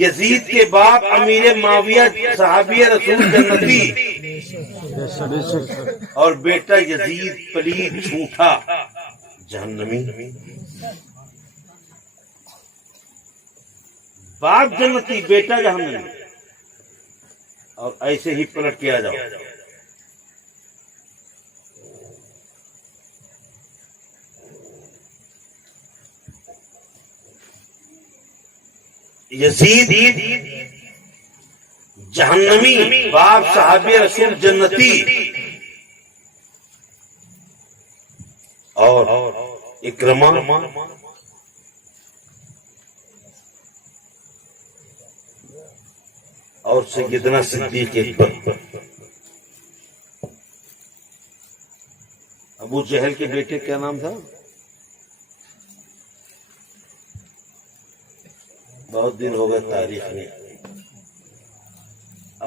یزید کے باپ امیر معاویہ صحابی رسول جنتی، اور بیٹا یزید پلید جھوٹا جہنمی۔ باپ جنتی بیٹا جہنمی، اور ایسے ہی پلٹ کے آ جاؤ۔ یزید جہنمی، باپ صحابی رسول جنتی، اور اکرمہ اور سیدنا صدیق اکبر۔ ابو جہل کے بیٹے کیا نام تھا؟ بہت دن ہو گئے تاریخ میں۔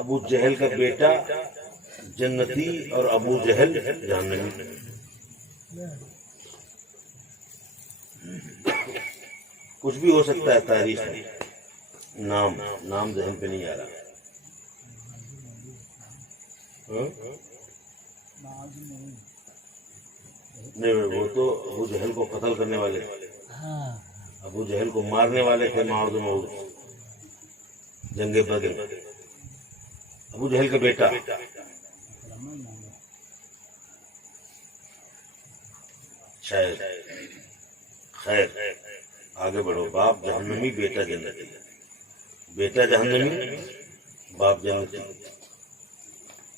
ابو جہل کا بیٹا جنتی اور ابو جہل جہنمی۔ کچھ بھی ہو سکتا ہے تاریخ میں، نام ذہن پہ نہیں آ رہا۔ نہیں، وہ تو ابو جہل کو قتل کرنے والے، ابو جہل کو مارنے والے تھے معاذ موعود جنگ بدر۔ ابو جہل کا بیٹا شاید، خیر آگے بڑھو۔ باپ جہنمی بیٹا جنتی، بیٹا جہنمی باپ جنتی،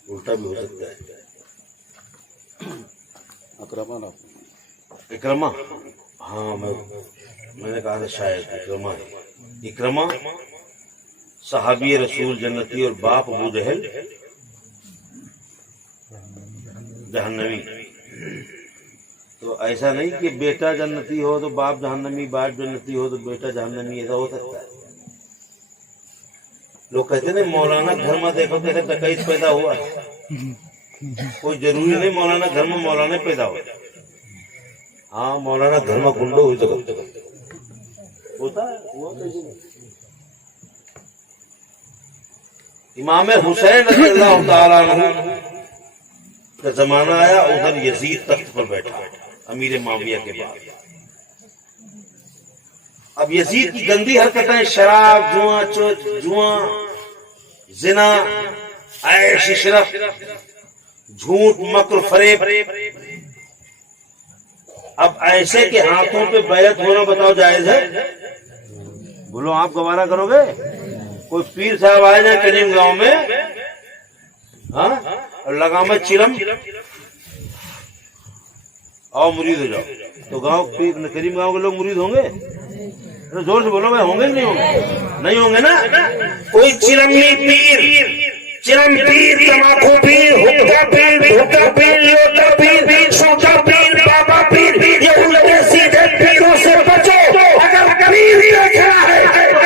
الٹا بھی ہو سکتا ہے۔ اکرمہ، ہاں میں نے کہا تھا شاید اکرمہ ہے۔ اکرمہ صحابی رسول جنتی اور باپ ابو جہل جہنمی۔ تو ایسا نہیں کہ بیٹا جنتی ہو تو باپ جہنمی، باپ جنتی ہو تو بیٹا جہنمی، ایسا ہو سکتا ہے؟ لوگ کہتے ہیں مولانا گھر میں دیکھو کیسے ڈکیت پیدا ہوا ہے۔ کوئی ضروری نہیں مولانا گھر میں مولانا پیدا ہو۔ ہاں مولانا گھر میں گنڈو ہوئی تو ہوتا ہے۔ امام حسین رضی اللہ تعالیٰ عنہ کا زمانہ آیا، ادھر یزید تخت پر بیٹھا امیر معاویہ کے بعد۔ اب یزید کی گندی حرکتیں، شراب، جواں، زنا، عیش عشرت، جھوٹ، مکر، فریب۔ اب ایسے کے ہاتھوں پہ بیعت ہونا بتاؤ جائز ہے؟ بولو آپ گوارا کرو گے؟ کوئی پیر صاحب آئے جائیں کریم گاؤں میں، ہاں، اور لگاؤ میں چلم، آؤ مرید ہو جاؤ، تو گاؤں کریم گاؤں کے لوگ مرید ہوں گے؟ زور سے بولو بھائی، ہوں گے نہیں ہوں گے؟ نہیں ہوں گے نا۔ کوئی چلمی پیر، چلم پیر، تماکو پیر، حقہ پیر، دھوکہ پیر، لیوٹا پیر، سوٹا پیر، بابا پیر، یہ الٹے سیدھے پیروں سے بچو۔ اگر پیر دیکھ رہا ہے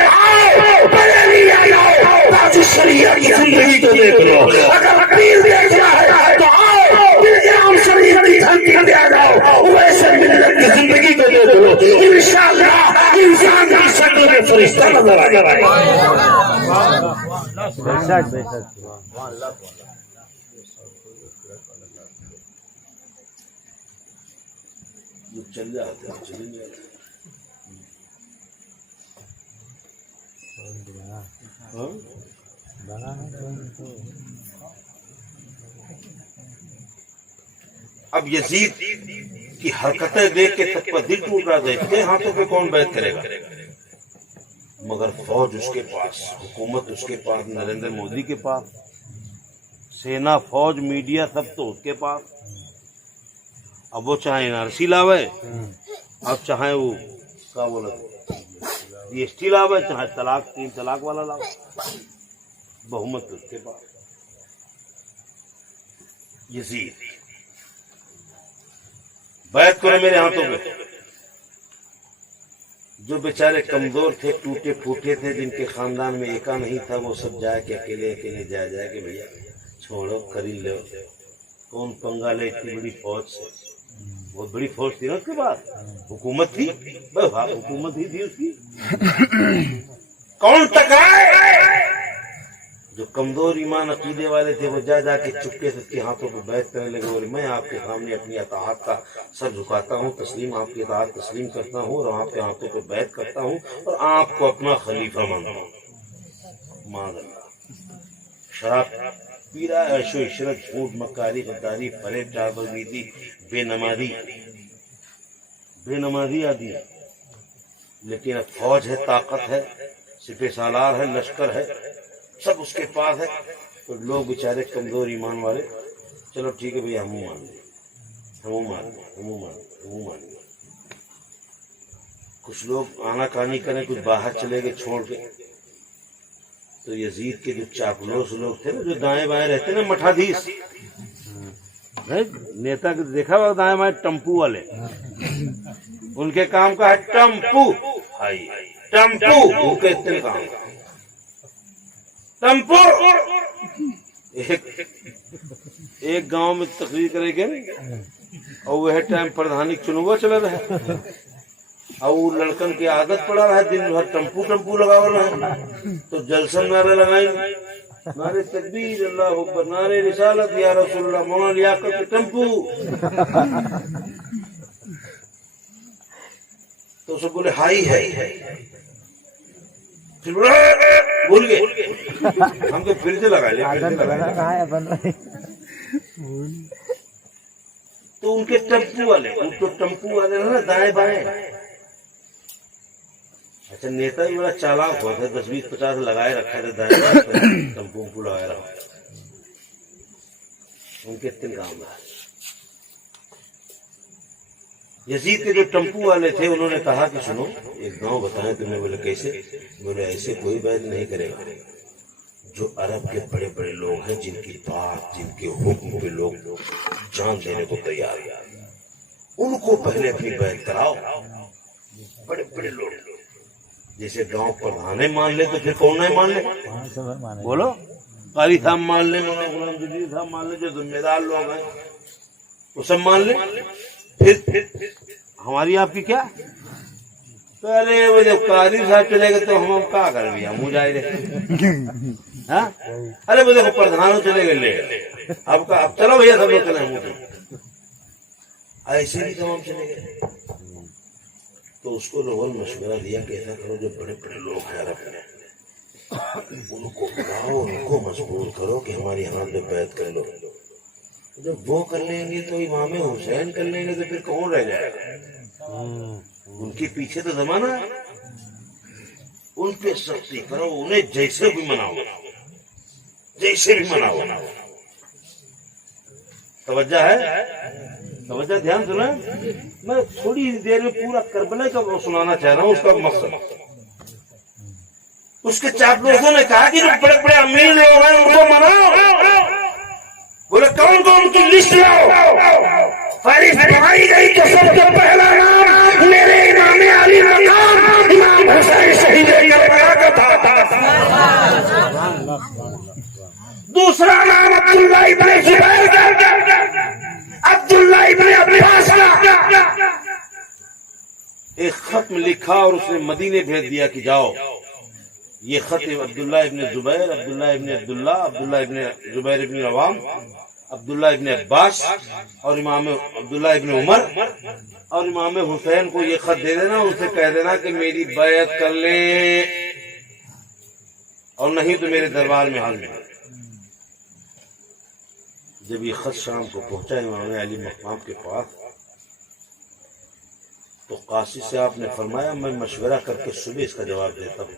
آؤ بریلی آ جاؤ، تاج شریعت کی زندگی کو دیکھ لو۔ اگر پیر دیکھ رہا ہے تو آؤ پرگرام شریعت کی زندگی دے آ جاؤ، ویسے ملت کی زندگی کو دیکھ لو۔ انشاءاللہ انسان کی شکل میں فرشتہ نظر آئے گا۔ چل جاتے ہیں، چلیں گے۔ اب یزید کی حرکتیں دیکھ کے سب کا دل ٹوٹ رہا، دیکھتے ہاتھوں پہ کون بیعت کرے گا؟ مگر فوج اس کے پاس، حکومت اس کے پاس، نریندر مودی کے پاس، سینا، فوج، میڈیا سب تو اس کے پاس۔ اب وہ چاہے NRC لاوے، اب چاہے وہ کیا بولا GST لاوے، چاہے طلاق 3 طلاق والا لاوے، بہمت اس کے پاس۔ یزید بیعت کرو میرے ہاتھوں پہ۔ جو بیچارے کمزور تھے، ٹوٹے پھوٹے تھے، جن کے خاندان میں ایکا نہیں تھا، وہ سب جائے کہ اکیلے جائے کہ بھیا چھوڑو، خرید لو، کون پنگا لے اتنی بڑی فوج سے؟ بہت بڑی فوج تھی نا اس کے بعد، حکومت تھی، حکومت ہی تھی اس کی۔ कौन टकराए? जो कमजोर ईमान अकीदे वाले थे वो जा जाके चुपके से उसके हाथों पर बैत करने लगे, बोले मैं आपके सामने अपनी अताअत का सर झुकाता हूँ, तस्लीम आपकी अताअत तस्लीम करता हूँ और आपके हाथों पर बैत करता हूँ और आपको अपना खलीफा मानता हूँ। माज़अल्लाह, शराब पी रहा है, ऐशो इशरत, झूठ, मक्कारी, गद्दारी, फरेब, चारबाज़ी, बेनमाजी आदि है। लेकिन अब फौज है, ताकत है, सिपह सालार है, लश्कर है, सब उसके पास है, तो लोग बेचारे कमजोर ईमान वाले, चलो ठीक है भैया हम मान लें, हम मान लें। कुछ लोग आनाकानी करें, कुछ बाहर चले गए छोड़ के। तो यजीद के जो चापलूस लोग थे ना, जो दाएं बाएं रहते ना, मठाधीश नेता के देखा हुआ दाएं बाएं टम्पू वाले, उनके काम का है टम्पू, टम्पू उनके इतने काम, टम्पू। एक गांव में तकरीर करेंगे और वह टाइम प्रधानी चुनाव चल रहा है और वो लड़कन की आदत पड़ा रहा है, दिन भर टम्पू टम्पू लगा रहा है, तो जलसन नारे लगाएंगे, नारे तकबीर, अल्लाह अकबर, नारे रिसालत या रसूलुल्लाह, मौलाना लियाकत के टम्पू। तो सब बोले हाई है, फिर भूल गए, हमको फिर से लगा ले। तो उनके टम्पू वाले, उनको टम्पू वाले ना दाएं बाएं। अच्छा, नेता ही बड़ा चालाक हुआ था, 10-20-50 लगाए रखा था दाएं बाएं, टम्पू लगाए रहा, उनके इतने काम रहा। यजीद के जो टम्पू वाले थे उन्होंने कहा कि सुनो एक गांव बताएं तुम्हें। बोले कैसे? बोले ऐसे कोई बैत नहीं करेगा जो अरब के बड़े बड़े लोग हैं, जिनकी बात, जिनके हुक्म पे लोग जान देने को तैयार है, उनको पहले अपनी बैत कराओ। बड़े बड़े लोग जैसे गांव प्रधान मान ले तो फिर कौन नहीं मान ले? बोलो, कारी साहब मान ले, गुलाम जदीद साहब मान ले, जो जिम्मेदार लोग हैं वो सब मान ले। फिर हमारी आपकी क्या? पहले वो जब कारी साहब चले गए तो हम क्या कर भैया, मुँह जाए रहे। हाँ, अरे वो देखो प्रधान चले गए, ले अब चलो भैया सब लोग चले, मुँह ऐसे भी तमाम चले गए। तो उसको लोगों ने मशवरा दिया कि ऐसा करो, जो बड़े बड़े लोग हैं अरब में, उनको बुलाओ, उनको मजबूर करो कि हमारी हाथ में बैत कर लो। जब वो कर लेंगे तो इमाम हुसैन कर लेंगे, तो फिर कौन रह जाएगा? उनके पीछे तो जमाना है। उन पे सख्ती करो, उन्हें जैसे भी मनाओ, जैसे भी मनाओ। तवज्जो है, तवज्जो, ध्यान सुना। मैं थोड़ी देर में पूरा करबला का सुनाना चाह रहा हूँ, उसका मकसद। उसके चापलूसों ने कहा कि जो बड़े बड़े अमीर लोग हैं उनको मनाओ। बोले कौन कौन की लिस्ट लाओ। फहरिस्त बनाई गई तो सबसे पहला नाम मेरे इमाम अली मकाम इमाम हुसैन शहीद करबला का था। दूसरा नाम अब्दुल्ला इब्ने जुबैर का, अब्दुल्ला इब्ने अब्बास का। एक खत्म लिखा और उसने मदीने भेज दिया कि जाओ, ये खत अब्दुल्ला इब्ने जुबैर, अब्दुल्ला इब्ने अब्दुल्ला, अब्दुल्ला इब्ने जुबैर इब्ने अवाम, अब्दुल्ला इब्ने अब्बास और इमाम अब्दुल्ला इब्ने उमर और इमाम हुसैन को ये खत दे देना। उनसे कह देना कि मेरी बैत कर ले और नहीं तो मेरे दरबार में हाजिर हो। जब ये खत शाम को पहुंचा इमाम अली मकाम के पास, तो काशी से आपने फरमाया मैं मशवरा करके सुबह इसका जवाब देता हूँ।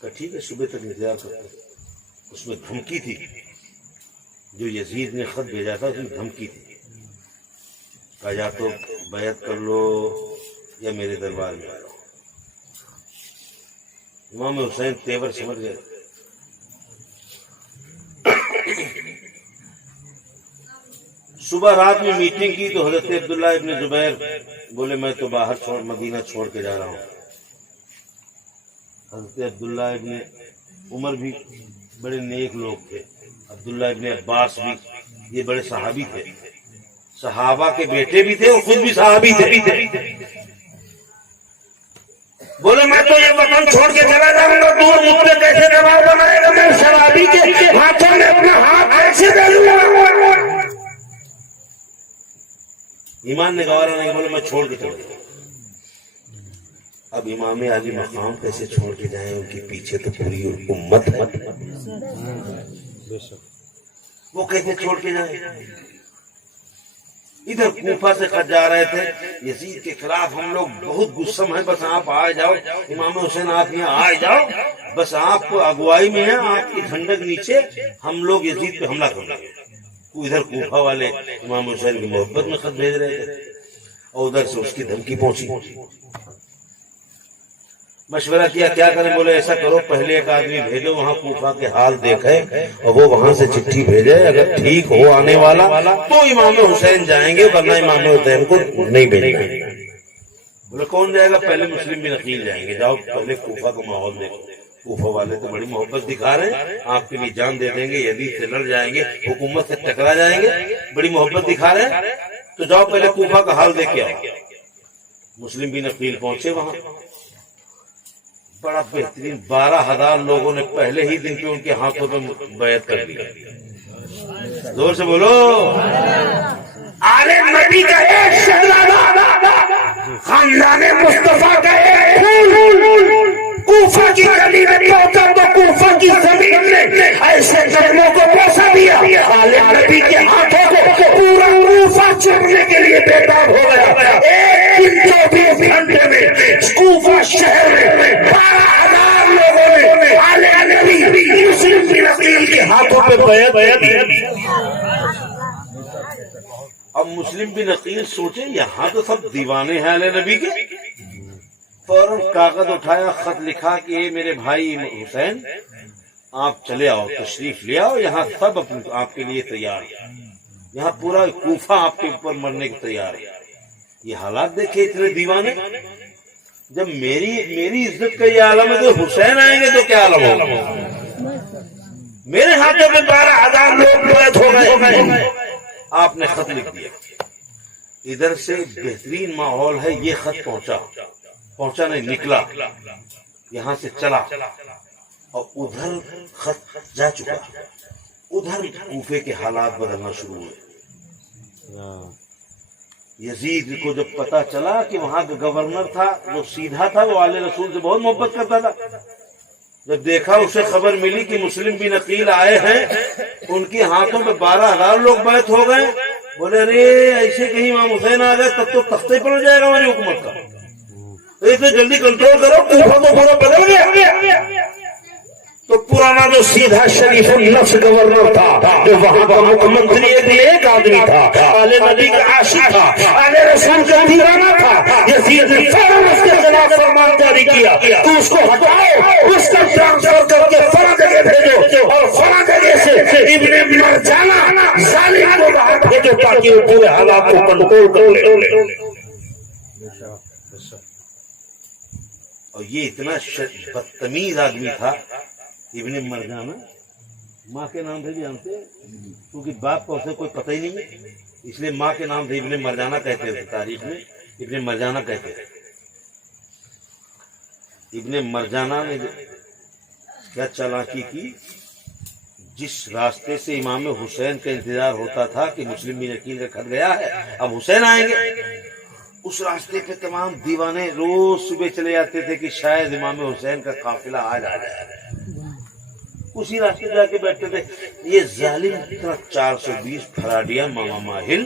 तो ठीक है, सुबह तक इंतजार करते। उसमें धमकी थी, जो यजीद ने खत भेजा था उसमें धमकी थी, कहा या तो बैत कर लो या मेरे दरबार में आ जाओ। इमाम हुसैन तेवर समझ गए। सुबह रात में मीटिंग की तो हजरत अब्दुल्ला इब्ने जुबैर बोले मैं तो बाहर मदीना छोड़ के जा रहा हूँ। हजरत अब्दुल्ला इब्ने उमर भी बड़े नेक लोग थे, अब्दुल्ला इब्ने अब्बास भी, ये बड़े सहाबी थे, सहाबा के बेटे भी थे और खुद भी सहाबी थे। बोले मैं तो ये बता कसम छोड़ के चला जाऊंगा, तू मुझ पे कैसे दबाव बनाएगा, मैं शराबी के हाथों में अपना हाथ कैसे डालूंगा। ईमान ने गवारा नहीं, बोले मैं छोड़ के चला जाऊंगा। अब इमाम आली मकाम कैसे छोड़ के जाए, उनके पीछे तो पूरी उम्मत है, वो कैसे छोड़ के जाए। इधर कूफा से खत जा रहे थे, यजीद के खिलाफ हम लोग बहुत गुस्सम है, बस आप आ जाओ इमाम हुसैन, आप यहाँ आ जाओ, बस आपको अगुवाई में है, आपकी ठंडक नीचे, हम लोग यजीद पे हमला करेंगे। इधर कूफा वाले इमाम हुसैन की मोहब्बत में खत भेज रहे थे, और उधर से उसकी धमकी पहुंची। मशवरा किया क्या करें, बोले ऐसा करो पहले एक आदमी भेजो वहां कूफा के हाल देखे, और वो वहां से चिट्ठी भेजे, अगर ठीक हो आने वाला तो इमाम हुसैन जाएंगे, वरना इमाम हुसैन को नहीं भेजेंगे। बोले कौन जाएगा, पहले मुस्लिम बिन अकील जाएंगे, जाओ पहले कूफा का माहौल देखो। कूफा वाले तो बड़ी मोहब्बत दिखा रहे हैं, आपके लिए जान दे देंगे, यदि से लड़ जाएंगे, हुकूमत से टकरा जाएंगे, बड़ी मोहब्बत दिखा रहे हैं, तो जाओ पहले कूफा का हाल देख के आओ। मुस्लिम बिन अकील पहुंचे वहां, बड़ा बेहतरीन 12,000 लोगों ने पहले ही दिन पे उनके हाथों पे बैत कर लिया। जोर से बोलो, आले नबी का एक शहजादा, खानदाने मुस्तफा का एक फूल, कूफा की गली में पहुंचा तो कूफा की जमीन ने ऐसे जन्मों को पोसा दिया, आले नबी के हाथों को पूरा कूफा चुनने के लिए बेताब हो गया। एक दिन 24 घंटे में कूफा शहर में 12,000 लोगों ने आले नबी मुस्लिम बिन अकील के हाथों पे बैत दी। अब मुस्लिम बिन अकील सोचे यहाँ तो सब दीवाने हैं आले नबी के, फौरन कागज उठाया, खत लिखा कि ये मेरे भाई हुसैन आप चले आओ, तशरीफ ले आओ, यहाँ सब आपके लिए तैयार है, यहाँ पूरा कूफा आपके ऊपर मरने के तैयार है। ये हालात देखे इतने दीवाने, जब मेरी इज्जत का ये आलम है तो हुसैन आएंगे तो क्या आलम होगा। मेरे हाथों में 12,000 लोग बैत हो गए। आपने खत लिख दिया, इधर से बेहतरीन माहौल है, ये खत पहुंचा नहीं, निकला यहाँ से चला, और उधर खत जा चुका, उधर कूफे के हालात बदलना शुरू हुए। यजीद को जब पता चला कि वहां का गवर्नर था जो सीधा था, वो आले रसूल से बहुत मोहब्बत करता था, जब देखा उसे खबर मिली कि मुस्लिम बिन अकील आए हैं, उनके हाथों में 12,000 लोग बैत हो गए, बोले अरे ऐसे कहीं इमाम हुसैन आ गए तब तो तख्ते पड़ जाएगा हमारी हुकूमत का, तो इसे जल्दी कंट्रोल करो, कूफा तो पूरा बदल गया। तो पुराना जो सीधा शरीफ नफ्स गवर्नर था, जो वहां का मुख्यमंत्री एक आदमी था, आले नबी का आशिक था, आले रसूल का दीवाना था, यजीद ने फौरन उसके खिलाफ फरमान जारी किया कि उसको हटाओ, उसका ट्रांसफर करके फला जगह भेजो, और फला जगह से इब्ने मरजाना जालिम को बाहर भेजो ताकि वो पूरे हालात को कंट्रोल कर ले। और ये इतना बदतमीज आदमी था इब्ने मरजाना, माँ के नाम से भी जानते, क्योंकि बाप को उसे कोई पता ही नहीं है, इसलिए माँ के नाम से इब्ने मरजाना कहते थे, तारीख में इब्ने मरजाना कहते थे। इब्ने मरजाना ने क्या चालाकी की, जिस रास्ते से इमाम हुसैन का इंतजार होता था कि मुस्लिम बिन अकील का खत गया है, अब हुसैन आएंगे, उस रास्ते पे तमाम दीवाने रोज सुबह चले जाते थे कि शायद इमाम हुसैन का काफिला आज आ जाए, उसी रास्ते जाके बैठते थे। ये जालिम इतना 420 फराडिया मामा माहिल,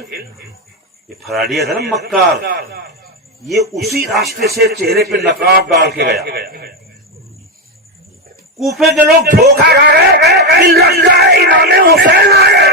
ये फराडिया था ना मक्कार, ये उसी रास्ते से चेहरे पे नकाब डाल के गया। कूफे के लोग धोखा खा गए, लगता है इमाम हुसैन आए,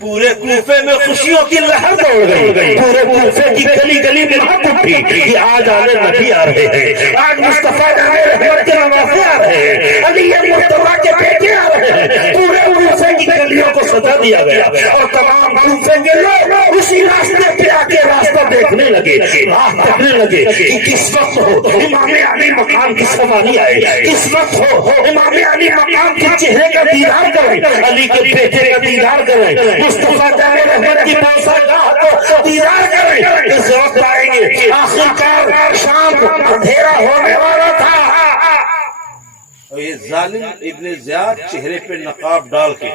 पूरे कूफे में खुशियों की लहर दौड़ गई, पूरे कूफे की गली गली में महक उठी कि आज आले नबी आ रहे हैं, आज मुस्तफा रहमत के नवासे आ रहे हैं, अली मुस्तफा के बेटे आ रहे हैं, पूरे कूफे की गली قیدیوں کو سزا دیا گیا اور تمام کوفے کے لوگ اسی راستے پہ آ کے راستہ دیکھنے لگے، راہ دیکھنے لگے کہ کس وقت ہو امام علی مقام کی سواری آئے، کس وقت ہو امام علی مقام کے چہرے کا دیدار کریں، علی کے بیٹے کا دیدار کریں، مصطفیٰ جان رحمت کی پوسا کا دیدار کریں، اس وقت آئیں گے۔ آخرکار شام اندھیرا ہونے والا تھا، اور یہ ظالم ابن زیاد چہرے پہ نقاب ڈال کے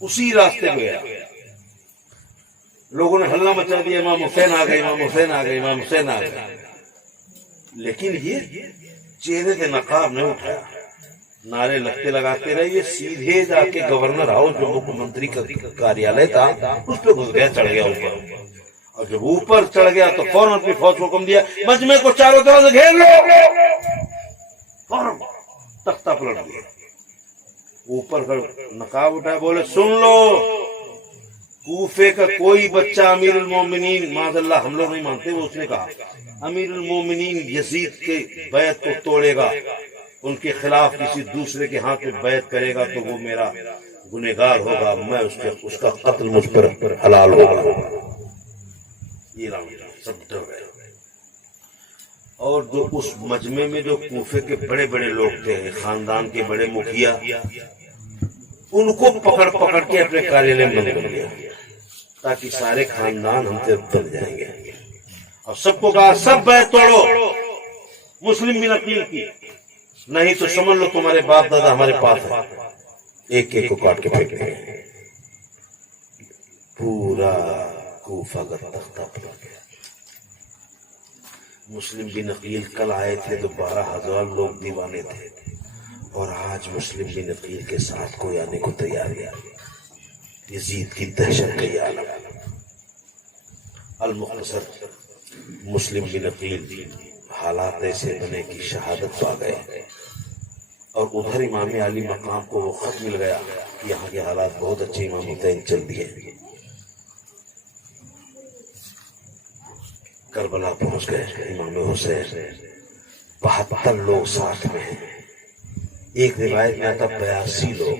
اسی راستے پہ گیا۔ لوگوں نے ہلہ مچا دیا، امام حسین آ گئے، امام حسین آ گئے، امام حسین آ گئے، لیکن یہ چہرے سے نقاب نہیں اٹھایا، نعرے لگتے لگاتے رہے۔ یہ سیدھے جا کے گورنر ہاؤس جو مکھ منتری کا کاریالے تھا اس پہ گھس گیا، چڑھ گیا اوپر، اور جب اوپر چڑھ گیا تو فوراً اپنی فوج کو حکم دیا مجمع کو چاروں طرف سے گھیر لو، فوراً تختہ پلٹ دیا، اوپر کا نقاب اٹھایا، بولے سن لو، کوفے کا کوئی بچہ امیر المومنین، معاذ اللہ ہم لوگ نہیں مانتے، وہ اس نے کہا امیر المومنین یزید کے بیعت کو توڑے گا، ان کے خلاف کسی دوسرے کے ہاتھ میں بیعت کرے گا تو وہ میرا گنہگار ہوگا، میں اس کا قتل مجھ پر حلال ہوگا۔ یہ سب ڈر گئے، اور جو اس مجمع میں جو کوفے کے بڑے بڑے لوگ تھے، خاندان کے بڑے مکھیا، ان کو پکڑ پکڑ کے اپنے کاریالے میں بند کر دیا تاکہ سارے خاندان ہم سے بن جائیں گے، اور سب کو کہا سب بیعت توڑو، مسلم بن عقیل کی، نہیں تو سمجھ لو تمہارے باپ دادا ہمارے پاس ہے، ایک ایک کو کاٹ کے پھینک دیں گے۔ پورا کوفہ کا تختہ پلٹ گیا۔ مسلم بن عقیل کل آئے تھے تو 12,000 لوگ دیوانے تھے، اور آج مسلم بن عقیل کے ساتھ کوئی آنے کو تیار ہے۔ یزید کی دہشت کا یہ عالم۔ المختصر مسلم بن عقیل حالات ایسے بنے کی شہادت پا گئے، اور ادھر امام علی مقام کو وہ خط مل گیا کہ یہاں کے حالات بہت اچھے، امام حسین چل دیے۔ کربلا پہنچ گئے امام حسین، 72 لوگ ساتھ میں ہیں، ایک روایت میں آتا 82 لوگ۔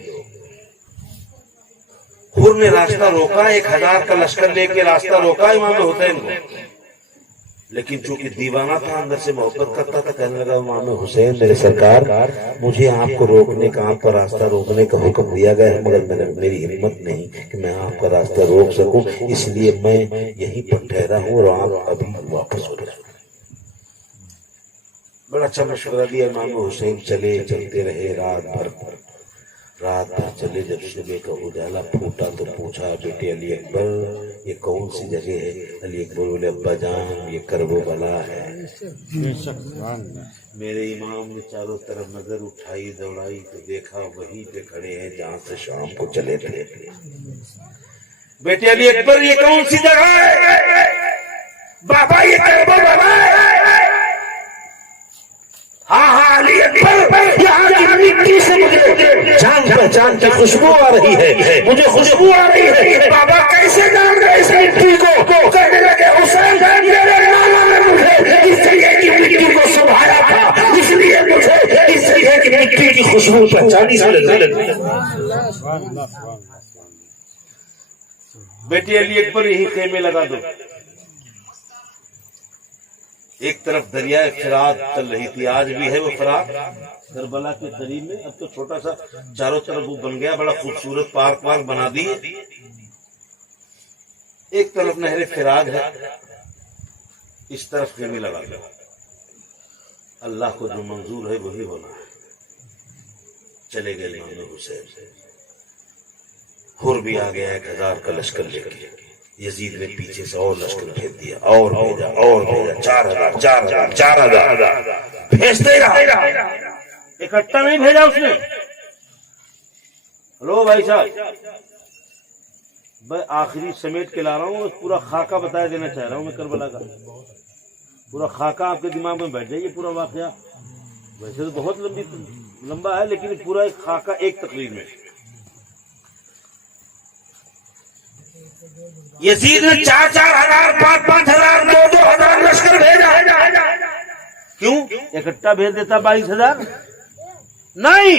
حر نے راستہ روکا، 1000 کا لشکر لے کے راستہ روکا امام حسین کو، لیکن چونکہ دیوانہ تھا، اندر سے محبت کرتا تھا، کہنے لگا امام حسین میرے سرکار، مجھے آپ کو روکنے کا، آپ کا راستہ روکنے کا حکم دیا گیا ہے، مگر میری ہمت نہیں کہ میں آپ کا راستہ روک سکوں، اس لیے میں یہیں پر ٹھہرا ہوں اور آپ ابھی واپس ہو رہے۔ بڑا اچھا مشورہ دیا امام حسین، چلتے رہے رات بھر چلے۔ جب صبح کا اجالا پھوٹا تو پوچھا بیٹے علی اکبر یہ کون سی جگہ ہے؟ علی اکبر بولے ابا جان یہ کرب و بلا ہے۔ میرے امام نے چاروں طرف نظر اٹھائی، دوڑائی تو دیکھا وہیں پہ کھڑے ہیں جہاں سے شام کو چلے تھے۔ بیٹے علی اکبر یہ کون سی جگہ ہے؟ بابا یہ کرب و بلا ہے۔ ہاں علی اکبر یہاں کی مٹی سے مجھے جان پہچان کی خوشبو آ رہی ہے، مجھے خوشبو آ رہی ہے۔ بابا کیسے جان گئے اس مٹی کو؟ کہنے لگے حسین میرے نانا نے مجھے اس جگہ کی مٹی کو سنبھالا تھا، اس لیے مجھے اس جگہ کی مٹی کی خوشبو پہچانی سے لگی۔ بیٹے علی اکبر یہی خیمے لگا دو۔ ایک طرف دریائے فرات چل رہی تھی، آج بھی ہے وہ فرات کربلا کے قریب میں، اب تو چھوٹا سا چاروں طرف وہ بن گیا، بڑا خوبصورت پارک بنا دی۔ ایک طرف نہر فرات ہے، اس طرف خیمے لگا دو، اللہ کو جو منظور ہے وہی ہونا ہے۔ چلے گئے امام حسین، حر بھی آ گیا 1000 کا لشکر لے کے، یزید نے پیچھے سے اور لشکر بھیج دیا، اور بھیجا 4000 بھیجتے رہا، اکٹھا نہیں بھیجا اس نے۔ ہلو بھائی صاحب، میں آخری سمیٹ کے لا رہا ہوں، پورا خاکہ بتایا دینا چاہ رہا ہوں میں کربلا کا، پورا خاکہ آپ کے دماغ میں بیٹھ جائے یہ پورا واقعہ۔ ویسے تو بہت لمبا ہے لیکن پورا ایک خاکہ ایک تقریر میں۔ یزید نے 4,000 5,000 2,000 لشکر بھیجا، کیوں؟ اکٹھا بھیج دیتا 22,000؟ نہیں،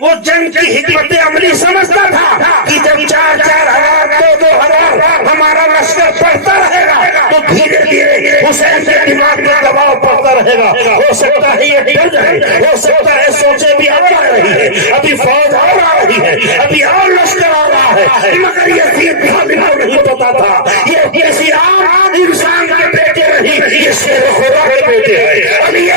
वो जंग की हिकमत अमली समझता था कि जब 4,000 2,000 हमारा लश्कर बढ़ता रहेगा तो धीरे धीरे हुसैन के दिमाग में दबाव पड़ता रहेगा। हो सकता है ये डर जाए, हो सकता है सोचे भी और आ रही है, अभी फौज और आ रही है, अभी और लश्कर आ रहा है, मगर ये नहीं पता था ये किसी आम इंसान के बेटे नहीं, ये शेर खुदा के बेटे हैं। अभी